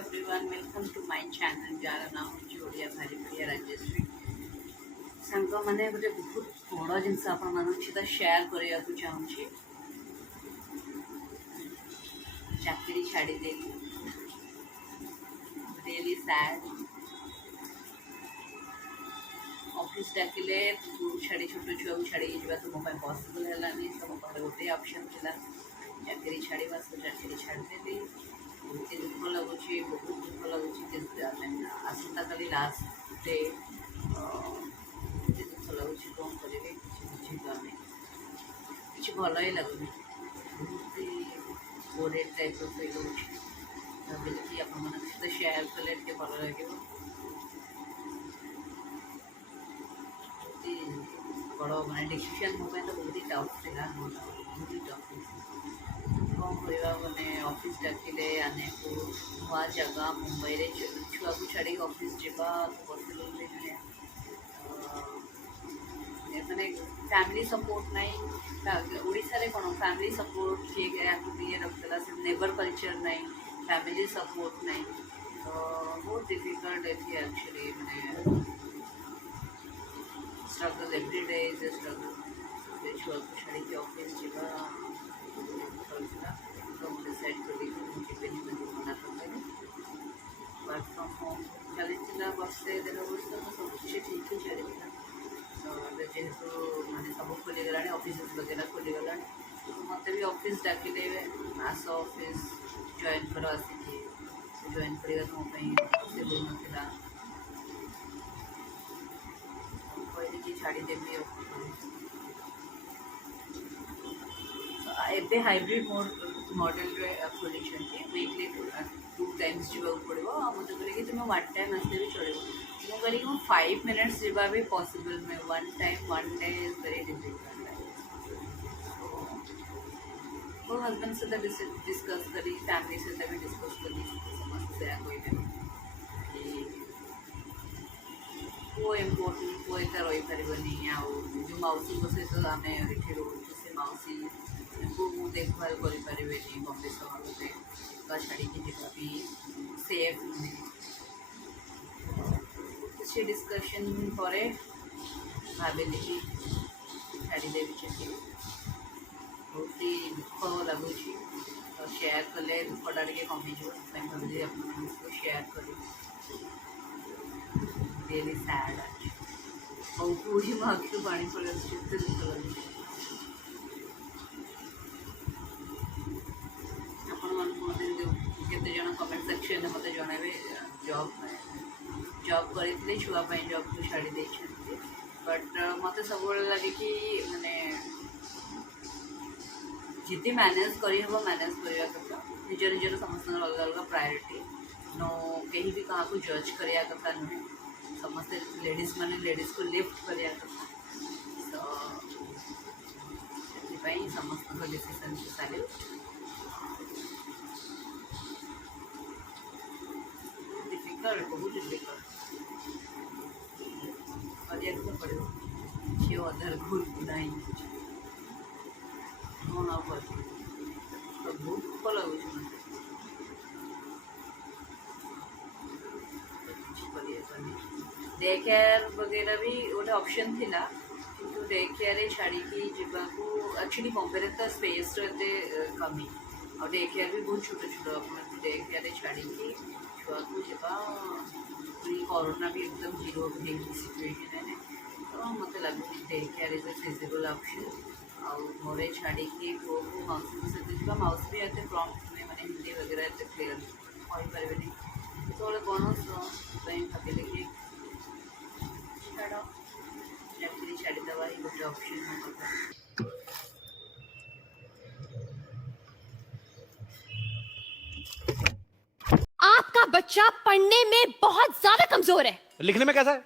everyone, welcome to my channel ଯାହାର ନାଁ ହେଉଛି ଓଡ଼ିଆ ଭାରି ବଢ଼ିଆ ରାଜେଶ୍ରୀ। ସାଙ୍ଗମାନେ ଗୋଟେ ବହୁତ ବଡ଼ ଜିନିଷ ଆପଣମାନଙ୍କ ସହିତ ସେୟାର କରିବାକୁ ଚାହୁଁଛି। ଚାକିରି ଛାଡ଼ିଦେଲି, ରିଏଲି ସ୍ୟାଡ୍। ଅଫିସ୍ ଡାକିଲେ ଛାଡ଼ି ଛୋଟ ଛୁଆକୁ ଛାଡ଼ିକି ଯିବା ତ ମୋ ପାଇଁ ପସିବଲ୍ ହେଲାନି। ତ ମୋ ପାଖରେ ଗୋଟେ ଅପସନ୍ ଥିଲା ଚାକିରି ଛାଡ଼ିବା। ତ ଚାକିରି ଛାଡ଼ିଦେଲି। ଏତେ ଦୁଃଖ ଲାଗୁଛି, ବହୁତ ଦୁଃଖ ଲାଗୁଛି। ଆସନ୍ତାକାଲି ଲାଷ୍ଟ ଡେ। ଏତେ ଦୁଃଖ ଲାଗୁଛି, କ'ଣ କରିବି କିଛି ବୁଝିପାରୁନି। କିଛି ଭଲ ହିଁ ଲାଗୁନି, ବହୁତ ବୋରେଡ୍ ଟାଇପ୍ର ଫିଲ୍ ହେଉଛି। ଭାବିଲି କି ଆପଣମାନଙ୍କ ସହିତ ସେୟାର କଲେ ଟିକେ ଭଲ ଲାଗିବ। ବଡ଼ ଡିସିସନ୍ ମୋ ପାଇଁ ତ ବହୁତ ହି ଟଫ୍ ଥିଲା, ବହୁତ ହି ଟଫ୍। କ'ଣ କରିବା, ଅଫିସ୍ ଡାକିଲେ ଆଣିବାକୁ ନୂଆ ଜାଗା ମୁମ୍ବାଇରେ ଛୁଆକୁ ଛାଡ଼ିକି ଅଫିସ୍ ଯିବା ପସିବଲ୍ ନୁହେଁ। ଫ୍ୟାମିଲି ସପୋର୍ଟ ନାହିଁ। ଓଡ଼ିଶାରେ କ'ଣ ଫ୍ୟାମିଲି ସପୋର୍ଟ କିଏ ଆକୁ ଇଏ ରଖିଥିଲା, ସେ ନେବର୍ କଲଚର୍ ନାହିଁ, ଫ୍ୟାମିଲି ସପୋର୍ଟ ନାହିଁ। ତ ବହୁତ ଡିଫିକଲ୍ଟ ଏଠି actually struggle every day is a struggle. ଛୁଆକୁ ଛାଡ଼ିକି ଅଫିସ୍ ଯିବା ଥିଲା। ତ ମୁଁ ଡିସାଇଡ଼୍ କଲି କି ମୁଁ ଯିବିନି, ବୋଲି ମନା କରିଦେଲି। ୱାର୍କ ଫ୍ରମ୍ ହୋମ୍ ଚାଲିଥିଲା ବର୍ଷେ ଦେଢ଼ ବର୍ଷ, ତ ସବୁ କିଛି ଠିକ୍ ହିଁ ଚାଲିଥିଲା। ତ ଏବେ ଯେହେତୁ ସବୁ ଖୋଲିଗଲାଣି, ଅଫିସ୍ ବଗେରା ଖୋଲିଗଲାଣି, ମୋତେ ବି ଅଫିସ୍ ଡାକିଲେ ଆସ ଅଫିସ୍ ଜଏନ୍ କର। ଆସିକି ଜଏନ୍ କରିବା ତ ମୋ ପାଇଁ ପସିବଲ୍ ନଥିଲା। କହିଲି ଛାଡ଼ିଦେବି। ଏବେ ହାଇବ୍ରିଡ୍ ମଡ଼େଲରେ ଖୋଲିଛନ୍ତି। ୱିକଲି 2 times ଯିବାକୁ ପଡ଼ିବ। ଆଉ ମୋତେ କହିଲେ କି ତୁମେ 1 time ଆସିଲେ ବି ଚଳିବ। ମୁଁ କହିଲି କି ମୁଁ 5 minutes ଯିବା ବି ପସିବଲ୍ ନୁହେଁ। 1 time 1 day ଇଜ୍ ଭେରି ଡିଫିକଲ୍ଟ। ମୋ ହଜବେଣ୍ଡ ସହିତ ଡିସ୍କସ୍ କରି, ଫ୍ୟାମିଲି ସହିତ ବି ଡିସ୍କସ୍ କରି, ସମସ୍ତେ ସେୟା କହିଲେ କି ପୁଅ ଇମ୍ପୋର୍ଟାଣ୍ଟ, ପୁଅ ଏକା ରହିପାରିବନି। ଆଉ ଯେଉଁ ମାଉସୀଙ୍କ ସହିତ ଆମେ ଏଠି ରହୁଛୁ, ସେ ମାଉସୀ ମୁଁ ଦେଖଭାଲ କରିପାରିବେନି। ବମ୍ବେ ସହରରେ ବା ଛାଡ଼ିକି ଯିବା ବି ସେଫ୍ ନୁହେଁ। କିଛି ଡିସ୍କସନ୍ ପରେ ଭାବିଲି କି ଛାଡ଼ିଦେବି ଚାକିରି। ବହୁତ ହି ଦୁଃଖ ଲାଗୁଛି। ତ ସେୟାର କଲେ ଦୁଃଖଟା ଟିକେ କମିଯିବ, ସେଥିପାଇଁ ଭାବିଲି ଆପଣଙ୍କ ସହିତ ସେୟାର କରିବି। ରିଏଲି ସ୍ୟାଡ୍ ଅଛି। ଆଉ ପୁଣି ମୋ ଆଖିରୁ ପାଣି ପଳେଇ ଆସୁଛି, ଏତେ ଦୁଃଖ ଲାଗୁଛି। ଆପଣମାନଙ୍କୁ ମୋତେ କେତେଜଣ କମେଣ୍ଟ ସେକ୍ସନ୍ରେ ମୋତେ ଜଣାଇବେ ଜବ୍ କରିଥିଲେ, ଛୁଆ ପାଇଁ ଜବ୍କୁ ଛାଡ଼ି ଦେଇଛନ୍ତି। ବଟ୍ ମୋତେ ସବୁବେଳେ ଲାଗେ କି ଯେତେ ମ୍ୟାନେଜ୍ କରିହେବ ମ୍ୟାନେଜ୍ କରିବା କଥା। ନିଜର ସମସ୍ତଙ୍କର ଅଲଗା ଅଲଗା ପ୍ରାୟୋରିଟି। କେହି ବି କାହାକୁ ଜଜ୍ କରିବା କଥା ନୁହେଁ। ସମସ୍ତେ ଲେଡ଼ିଜ୍କୁ ଲିଫ୍ଟ କରିବା କଥା। ତ ସେଥିପାଇଁ ସମସ୍ତଙ୍କ ଡିସିସନ୍କୁ ସାଲ୍ୟୁଟ୍। डिफिकल्ट, बहुत डिफिकल्ट କରିବାକୁ ତ ପଡ଼ିବ। ଝିଅ ଅଧାରେ ଭୁଲ ନାହିଁ, କ'ଣ ଆଉ କରିବି। ତ ବହୁତ ଦୁଃଖ ଲାଗୁଛି ମୋତେ। କିଛି କରିହେବନି। ଡେ କେୟାର ବଗେରା ବି ଗୋଟେ ଅପସନ୍ ଥିଲା, କିନ୍ତୁ ଡେ କେୟାରରେ ଛାଡ଼ିକି ଯିବାକୁ ଆକ୍ଚୁଆଲି ବମ୍ବେରେ ତ ସ୍ପେସ୍ର ଏତେ କମି। ଆଉ ଡେ କେୟାର ବି ବହୁତ ଛୋଟ ଛୋଟ। ଆପଣ ଡେ କେୟାରରେ ଛାଡ଼ିକି ଛୁଆକୁ ଯିବା, କରୋନା ବି ଏକଦମ ଜିରୋ ହେଇଛି ସିଚୁଏସନ୍। ତ ମୋତେ ଲାଗୁଛି day care is a feasible option. ଆଉ ଘରେ ଛାଡ଼ିକି ପୁଅକୁ ମାଉସୀଙ୍କ ସହିତ ଯିବା, ମାଉସୀ ବି ଏତେ ପ୍ରମ୍ପ୍ଟ ନୁହେଁ, ହିନ୍ଦୀ ବଗେରା ଏତେ କ୍ଲିୟର କହିପାରିବେନି କେତେବେଳେ କ'ଣ। ସେଥିପାଇଁ ଭାବିଲି କି ଛାଡ଼, ଚାକିରି ଛାଡ଼ିଦେବା ହିଁ ଗୋଟେ ଅପସନ୍ ମୋ ପାଖରେ। आपका बच्चा पढ़ने में बहुत ज्यादा कमजोर है। लिखने में कैसा है?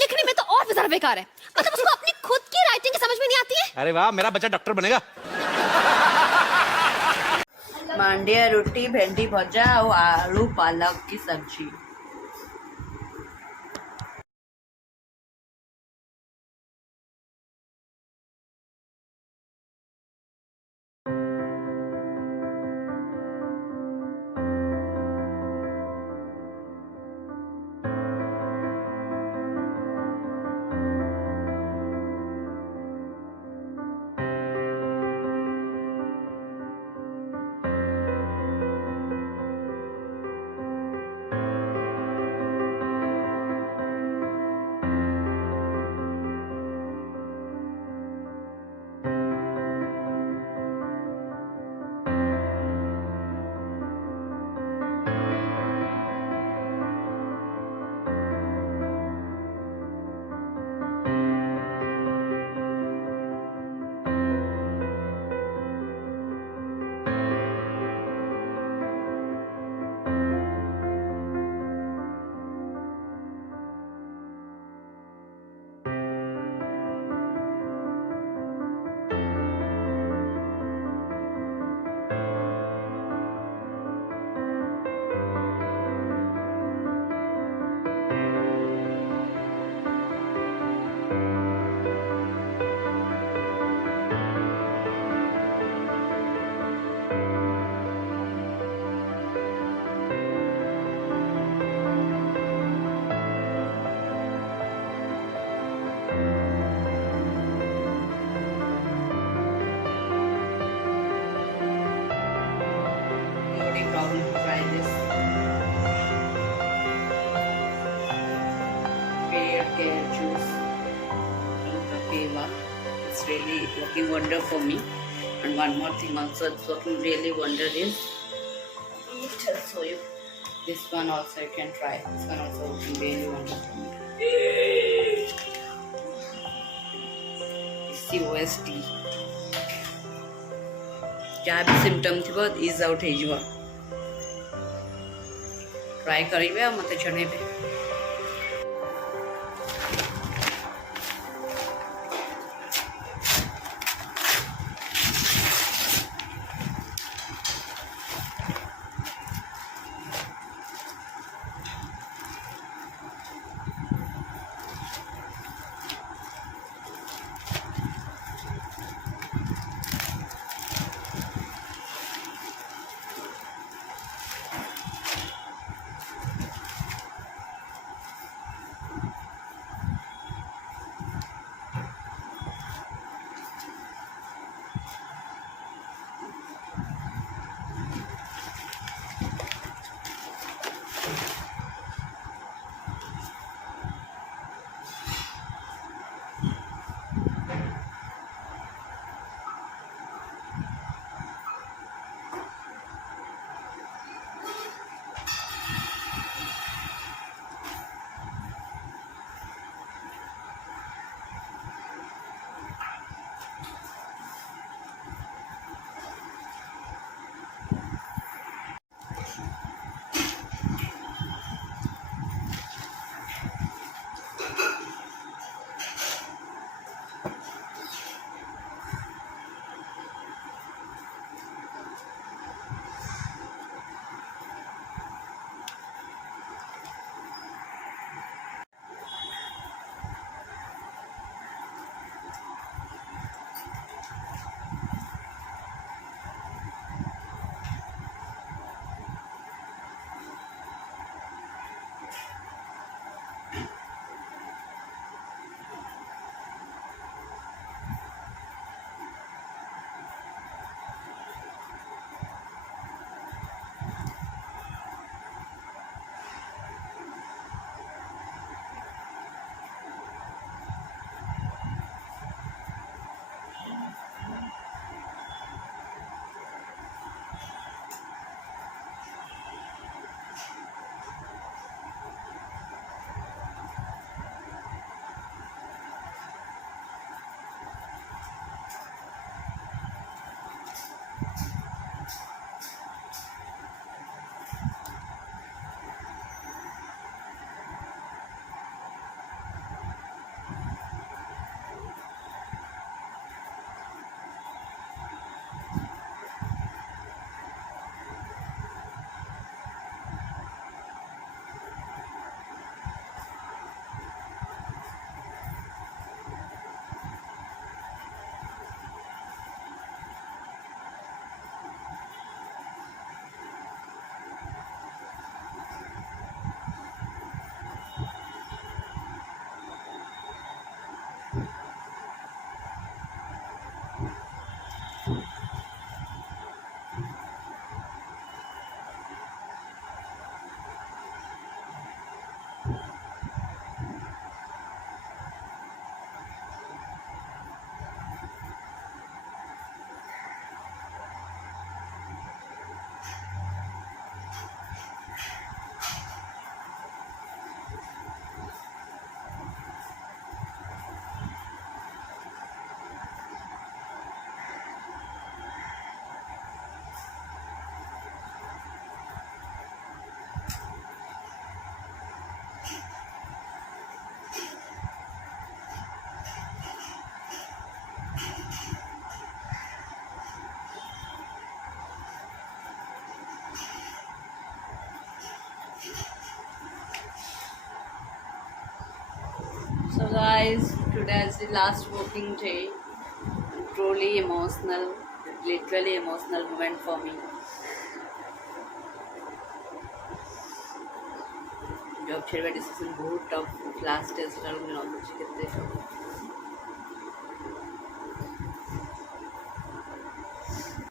लिखने में तो और भी ज्यादा बेकार है। मतलब उसको अपनी खुद की राइटिंग समझ में नहीं आती है। अरे वाह, मेरा बच्चा डॉक्टर बनेगा। मांडिया रोटी, भेंडी भजा और आलू पालक की सब्जी। hair care juice from Kapeva. It's really working wonder for me. And one more thing also, it's working really wonder is, I'll show you. This one also you can try. This one also working really wonder for me. It's the OST. जहाँ भी सिम्पटम थी is out हो ट्राई करेंगे मत जनेबे So guys, today is the last working day. Truly emotional, literally emotional moment for me. Job छेड़वा decision बहुत tough. Last test डालूंगी ना कुछ कितने